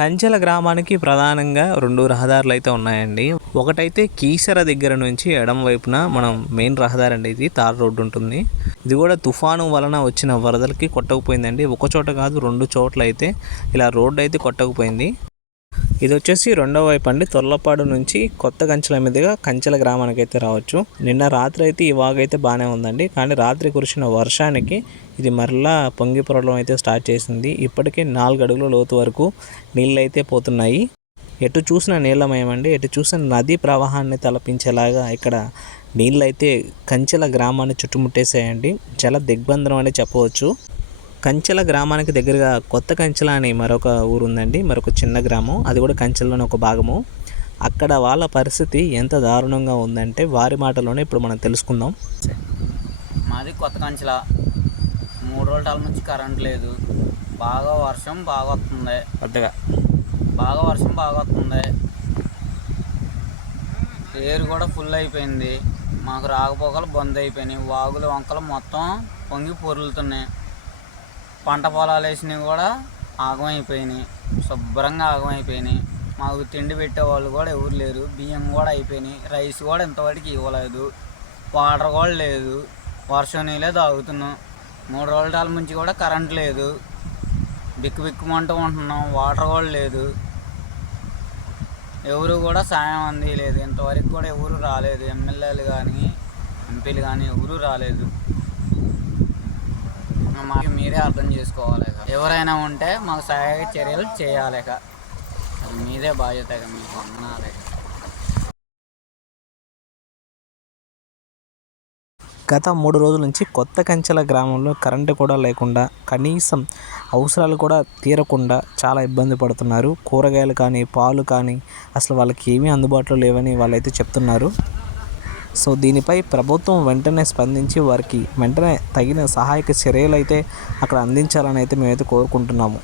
కంచెల గ్రామానికి ప్రధానంగా 2 రహదారులు అయితే ఉన్నాయండి. ఒకటైతే కీసర దగ్గర నుంచి ఎడమ వైపున మనం మెయిన్ రహదారి అండి, ఇది తార్ రోడ్డు ఉంటుంది. ఇది కూడా తుఫాను వలన వచ్చిన వరదలకి కొట్టకపోయిందండి. ఒక చోట కాదు 2 చోట్ల అయితే ఇలా రోడ్డు అయితే కొట్టకపోయింది. ఇది వచ్చేసి రెండో వైపు అండి. తొర్లపాడు నుంచి కొత్త కంచెల మీదుగా కంచెల గ్రామానికి అయితే రావచ్చు. నిన్న రాత్రి అయితే ఈ వాగైతే బాగానే ఉందండి, కానీ రాత్రి కురిసిన వర్షానికి ఇది మరలా పొంగి పొరలం అయితే స్టార్ట్ చేసింది. ఇప్పటికే 4 అడుగుల లోతు వరకు నీళ్ళు అయితే పోతున్నాయి. ఎటు చూసిన నీళ్ళమయమండి. ఎటు చూసిన నదీ ప్రవాహాన్ని తలపించేలాగా ఇక్కడ నీళ్ళు అయితే కంచెల గ్రామాన్ని చుట్టుముట్టేసాయండి. చాలా దిగ్బంధనం అని చెప్పవచ్చు. కంచెల గ్రామానికి దగ్గరగా కొత్త కంచెల అని మరొక ఊరు ఉందండి, మరొక చిన్న గ్రామం. అది కూడా కంచెలలోని ఒక భాగము. అక్కడ వాళ్ళ పరిస్థితి ఎంత దారుణంగా ఉందంటే వారి మాటలోనే ఇప్పుడు మనం తెలుసుకుందాం. మాది కొత్త కంచెల. 3 రోజుల నుంచి కరెంట్ లేదు. బాగా వర్షం బాగా వస్తుంది. బాగా వర్షం బాగా వస్తుంది. ఏరు కూడా ఫుల్ అయిపోయింది. మాకు రాకపోకలు బంద్ అయిపోయినాయి. వాగులు వంకలు మొత్తం పొంగి పొరులుతున్నాయి. పంట పొలాలు వేసినవి కూడా ఆగమైపోయినాయి. శుభ్రంగా ఆగమైపోయినాయి. మాకు తిండి పెట్టేవాళ్ళు కూడా ఎవరు లేరు. బియ్యం కూడా అయిపోయినాయి. రైస్ కూడా ఇంతవరకు ఇవ్వలేదు. వాటర్ కూడా లేదు. వర్షం నీళ్ళే తాగుతున్నాం. 3 రోజుల నుంచి కూడా కరెంట్ లేదు. బిక్కుమంటూ ఉంటున్నాం. వాటర్ కూడా లేదు. ఎవరు కూడా సాయం అందిలేదు. ఇంతవరకు కూడా ఎవరు రాలేదు. ఎమ్మెల్యేలు కానీ ఎంపీలు కానీ ఎవరు రాలేదు. మాకు మీరే అర్థం చేసుకోవాలి. ఎవరైనా ఉంటే మాకు సహాయ చర్యలు చేయాలి. అది మీదే బాధ్యత. మీకు అన్నాలి. గత 3 రోజుల నుంచి కొత్త కంచెల గ్రామంలో కరెంటు కూడా లేకుండా, కనీసం అవసరాలు కూడా తీరకుండా చాలా ఇబ్బంది పడుతున్నారు. కూరగాయలు కానీ పాలు కానీ అసలు వాళ్ళకి ఏమీ అందుబాటులో లేవని వాళ్ళైతే చెప్తున్నారు. సో దీనిపై ప్రభుత్వం వెంటనే స్పందించి వారికి వెంటనే తగిన సహాయక చర్యలు అయితే అక్కడ అందించాలని అయితే మేమైతే కోరుకుంటున్నాము.